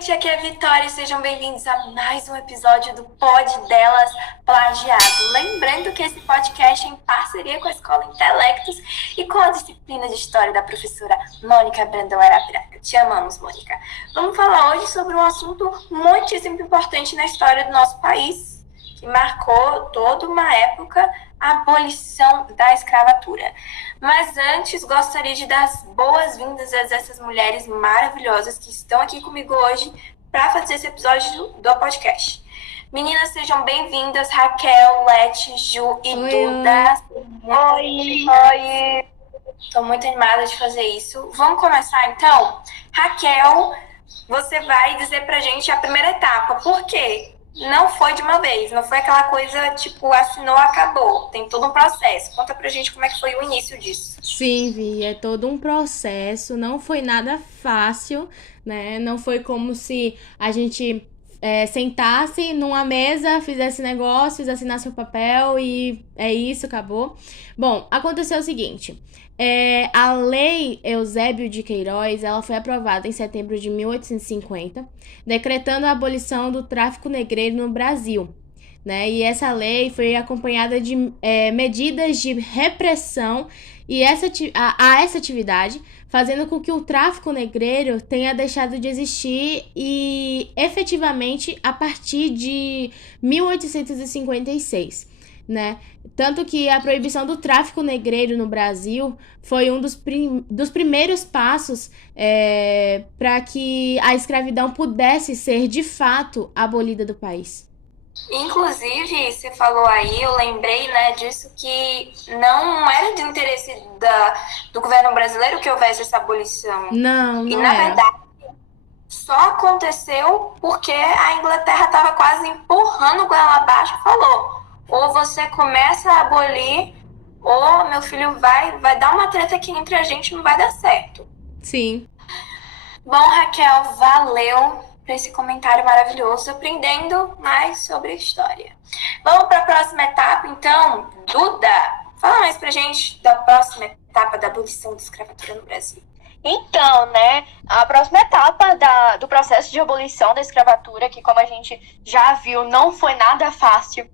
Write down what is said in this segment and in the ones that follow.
gente, aqui é a Vitória e sejam bem-vindos a mais um episódio do Pod Delas Plagiado. Lembrando que esse podcast é em parceria com a Escola Intelectos e com a disciplina de História da professora Mônica Brandão Arapiraca. Te amamos, Mônica. Vamos falar hoje sobre um assunto muitíssimo importante na história do nosso país, que marcou toda uma época, a abolição da escravatura. Mas antes, gostaria de dar as boas-vindas a essas mulheres maravilhosas que estão aqui comigo hoje para fazer esse episódio do podcast. Meninas, sejam bem-vindas, Raquel, Leti, Ju e Duda. Oi! Estou muito animada de fazer isso. Vamos começar, então? Raquel, você vai dizer pra gente a primeira etapa. Por quê? Não foi de uma vez, não foi aquela coisa tipo, assinou, acabou. Tem todo um processo. Conta pra gente como é que foi o início disso. Sim, Vi, é todo um processo, não foi nada fácil, né? Não foi como se a gente sentasse numa mesa, fizesse negócios, assinasse o papel e é isso, acabou. Bom, aconteceu o seguinte, a Lei Eusébio de Queiroz, ela foi aprovada em setembro de 1850, decretando a abolição do tráfico negreiro no Brasil, né? E essa lei foi acompanhada de medidas de repressão a essa atividade, fazendo com que o tráfico negreiro tenha deixado de existir e efetivamente a partir de 1856, né? Tanto que a proibição do tráfico negreiro no Brasil foi um dos primeiros passos para que a escravidão pudesse ser de fato abolida do país. Inclusive, você falou aí, eu lembrei, né, disso, que não era de interesse do governo brasileiro que houvesse essa abolição. Não E, na era. verdade, só aconteceu porque a Inglaterra estava quase empurrando o goela abaixo e falou: ou você começa a abolir, ou meu filho vai dar uma treta aqui entre a gente, não vai dar certo. Sim. Bom, Raquel, valeu por esse comentário maravilhoso, aprendendo mais sobre a história. Vamos para a próxima etapa, então. Duda, fala mais pra gente da próxima etapa da abolição da escravatura no Brasil. Então, né, a próxima etapa do processo de abolição da escravatura, que como a gente já viu, não foi nada fácil,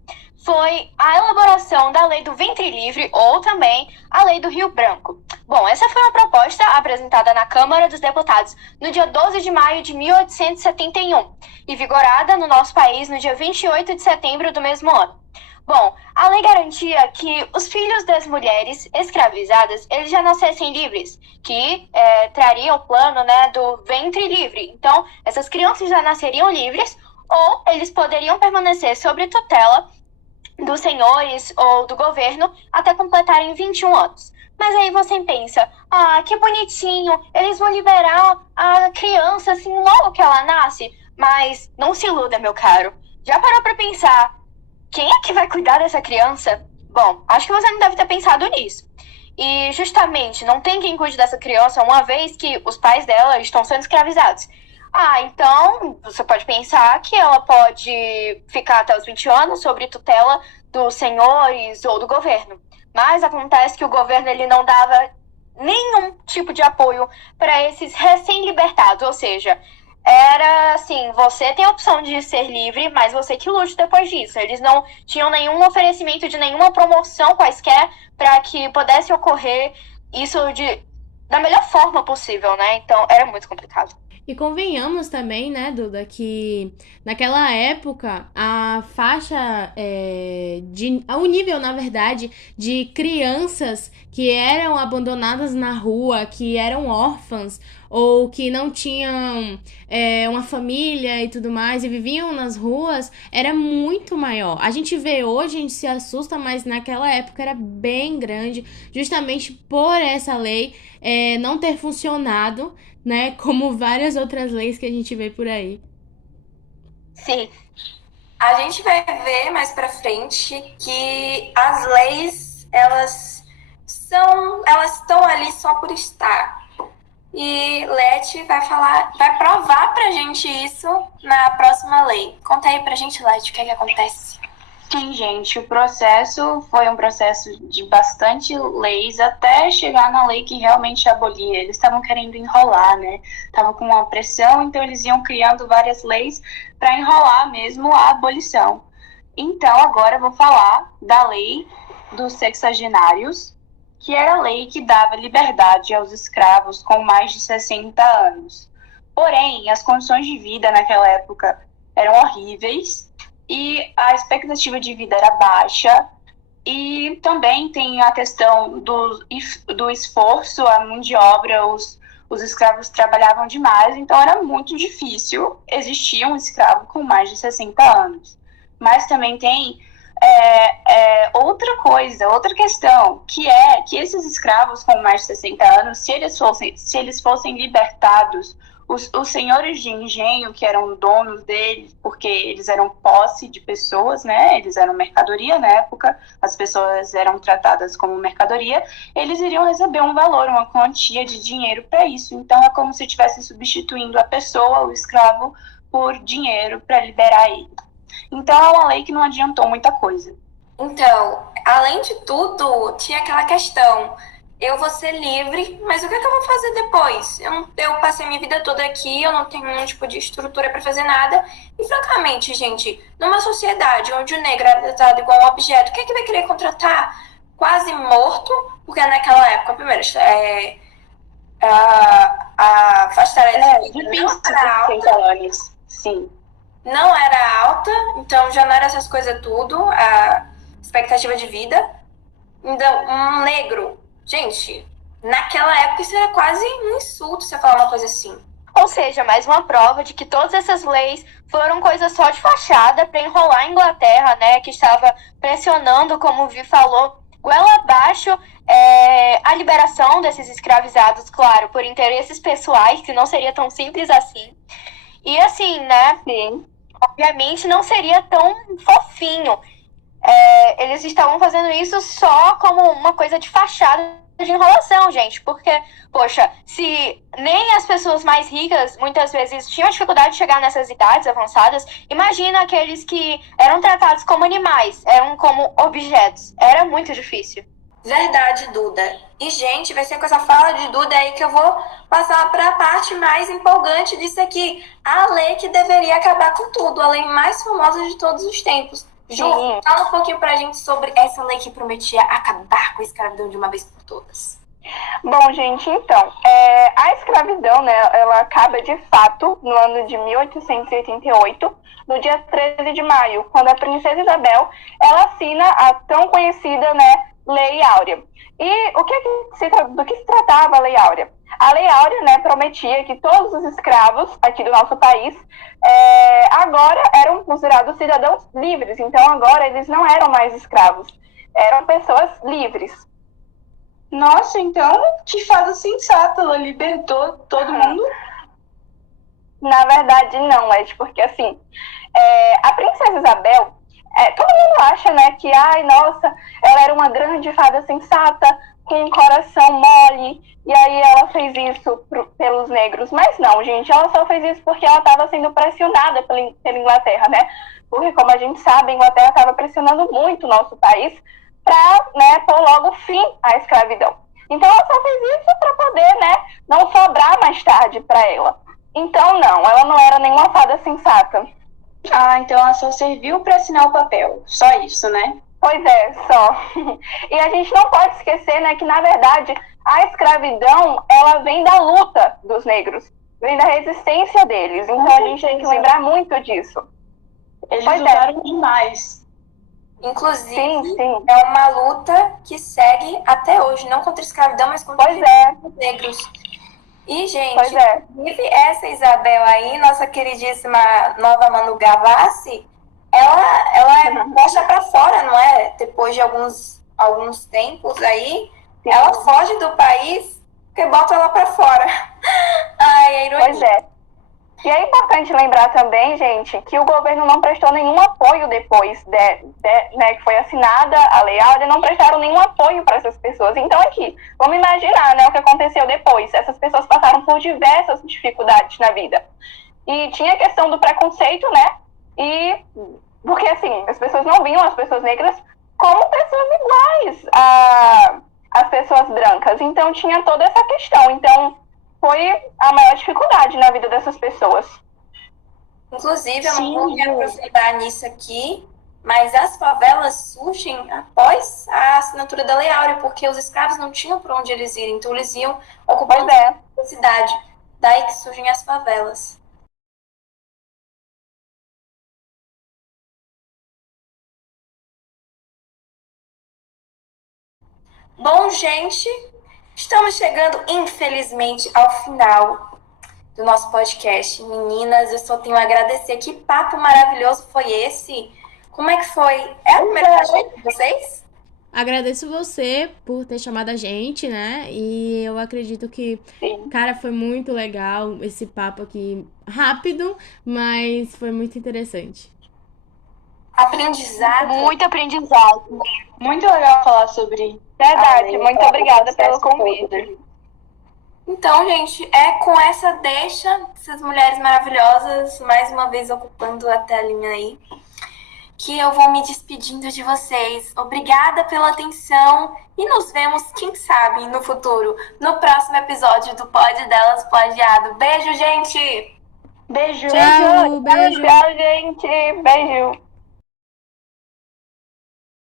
foi a elaboração da Lei do Ventre Livre, ou também a Lei do Rio Branco. Bom, essa foi uma proposta apresentada na Câmara dos Deputados no dia 12 de maio de 1871 e vigorada no nosso país no dia 28 de setembro do mesmo ano. Bom, a lei garantia que os filhos das mulheres escravizadas eles já nascessem livres, que traria o plano, né, do ventre livre. Então, essas crianças já nasceriam livres ou eles poderiam permanecer sob tutela dos senhores ou do governo até completarem 21 anos. Mas aí você pensa, que bonitinho, eles vão liberar a criança assim logo que ela nasce. Mas não se iluda, meu caro. Já parou pra pensar, quem é que vai cuidar dessa criança? Bom, acho que você não deve ter pensado nisso. E justamente, não tem quem cuide dessa criança uma vez que os pais dela estão sendo escravizados. Então, você pode pensar que ela pode ficar até os 20 anos sob tutela dos senhores ou do governo. Mas acontece que o governo ele não dava nenhum tipo de apoio para esses recém-libertados. Ou seja, era assim, você tem a opção de ser livre, mas você que lute depois disso. Eles não tinham nenhum oferecimento de nenhuma promoção quaisquer para que pudesse ocorrer isso da melhor forma possível, né? Então, era muito complicado. E convenhamos também, né, Duda, que naquela época a faixa, o nível, na verdade, de crianças que eram abandonadas na rua, que eram órfãs ou que não tinham uma família e tudo mais e viviam nas ruas, era muito maior. A gente vê hoje, a gente se assusta, mas naquela época era bem grande, justamente por essa lei não ter funcionado, né, como várias outras leis que a gente vê por aí. Sim. A gente vai ver mais pra frente que as leis, elas estão ali só por estar. E Leti vai provar pra gente isso na próxima lei. Conta aí pra gente, Leti, o que é que acontece? Sim, gente, o processo foi um processo de bastante leis até chegar na lei que realmente abolia. Eles estavam querendo enrolar, né? Estavam com uma pressão, então eles iam criando várias leis para enrolar mesmo a abolição. Então, agora eu vou falar da lei dos sexagenários, que era a lei que dava liberdade aos escravos com mais de 60 anos. Porém, as condições de vida naquela época eram horríveis e a expectativa de vida era baixa. E também tem a questão do esforço, a mão de obra, os escravos trabalhavam demais, então era muito difícil existir um escravo com mais de 60 anos. Mas também tem outra coisa, outra questão, que é que esses escravos com mais de 60 anos, se eles fossem libertados, os senhores de engenho, que eram donos deles, porque eles eram posse de pessoas, né? Eles eram mercadoria na época, as pessoas eram tratadas como mercadoria, eles iriam receber um valor, uma quantia de dinheiro para isso. Então é como se estivessem substituindo a pessoa, o escravo, por dinheiro para liberar ele. Então é uma lei que não adiantou muita coisa. Então, além de tudo, tinha aquela questão: eu vou ser livre, mas o que é que eu vou fazer depois? Eu passei minha vida toda aqui, eu não tenho nenhum tipo de estrutura para fazer nada. E, francamente, gente, numa sociedade onde o negro é tratado igual um objeto, quem é que vai querer contratar quase morto? Porque naquela época, primeiro, a faixa etária Difícil ter 60 anos, sim. não era alta, então já não era essas coisas tudo, a expectativa de vida. Então, um negro, gente, naquela época isso era quase um insulto você falar uma coisa assim. Ou seja, mais uma prova de que todas essas leis foram coisas só de fachada para enrolar a Inglaterra, né, que estava pressionando, como o Vi falou, goela abaixo a liberação desses escravizados, claro, por interesses pessoais, que não seria tão simples assim. E assim, né, Sim. obviamente não seria tão fofinho. Eles estavam fazendo isso só como uma coisa de fachada de enrolação, gente. Porque, poxa, se nem as pessoas mais ricas muitas vezes tinham dificuldade de chegar nessas idades avançadas, imagina aqueles que eram tratados como animais, eram como objetos. Era muito difícil. Verdade, Duda. E, gente, vai ser com essa fala de Duda aí que eu vou passar para a parte mais empolgante disso aqui. A lei que deveria acabar com tudo, a lei mais famosa de todos os tempos. Ju, fala um pouquinho pra gente sobre essa lei que prometia acabar com a escravidão de uma vez por todas. Bom, gente, então, a escravidão, né, ela acaba de fato no ano de 1888, no dia 13 de maio, quando a princesa Isabel, ela assina a tão conhecida, né, Lei Áurea. E do que se tratava a Lei Áurea? A Lei Áurea, né, prometia que todos os escravos aqui do nosso país agora eram considerados cidadãos livres. Então agora eles não eram mais escravos, eram pessoas livres. Nossa, então, que fada sensata, ela libertou todo mundo? Na verdade, não, Led, porque assim, a princesa Isabel, todo mundo acha, né, que, ai, nossa, ela era uma grande fada sensata, com um coração mole, e aí ela fez isso pelos negros. Mas não, gente, ela só fez isso porque ela estava sendo pressionada pela Inglaterra, né? Porque, como a gente sabe, a Inglaterra estava pressionando muito o nosso país para, né, pôr logo fim à escravidão. Então ela só fez isso para poder, né, não sobrar mais tarde para ela. Então não, ela não era nenhuma fada sensata. Ah, então ela só serviu para assinar o papel, só isso, né? Pois é, só. E a gente não pode esquecer, né, que na verdade a escravidão, ela vem da luta dos negros, vem da resistência deles. Então a gente tem que lembrar muito disso. Eles lutaram demais. Inclusive, sim. é uma luta que segue até hoje, não contra a escravidão, mas contra os negros. E, gente, inclusive essa Isabel aí, nossa queridíssima nova Manu Gavassi, ela é posta pra fora, não é? Depois de alguns tempos aí, ela foge do país e bota ela pra fora. Ai, é ironia. Pois é. E é importante lembrar também, gente, que o governo não prestou nenhum apoio depois, né, que foi assinada a Lei Áurea, não prestaram nenhum apoio para essas pessoas. Então aqui, vamos imaginar, né, o que aconteceu depois. Essas pessoas passaram por diversas dificuldades na vida. E tinha a questão do preconceito, né, e Porque, assim, as pessoas não viam as pessoas negras como pessoas iguais às pessoas brancas. Então, tinha toda essa questão. Então, foi a maior dificuldade na vida dessas pessoas. Inclusive, eu não vou me aprofundar nisso aqui, mas as favelas surgem após a assinatura da Lei Áurea, porque os escravos não tinham para onde eles irem, então eles iam ocupando a cidade. Daí que surgem as favelas. Bom, gente, estamos chegando, infelizmente, ao final do nosso podcast. Meninas, eu só tenho a agradecer. Que papo maravilhoso foi esse? Como é que foi? É a primeira podcast de vocês? Agradeço você por ter chamado a gente, né? E eu acredito que, Sim. cara, foi muito legal esse papo aqui. Rápido, mas foi muito interessante. Aprendizado. Muito aprendizado. Muito legal falar sobre. Verdade, muito obrigada pelo processo todo. convite. Então, gente, é com essa deixa, essas mulheres maravilhosas, mais uma vez ocupando a telinha aí, que eu vou me despedindo de vocês. Obrigada pela atenção e nos vemos, quem sabe, no futuro, no próximo episódio do Pod Delas Plagiado. Beijo, gente! Beijo. Tchau, beijo. Tchau, gente. Beijo.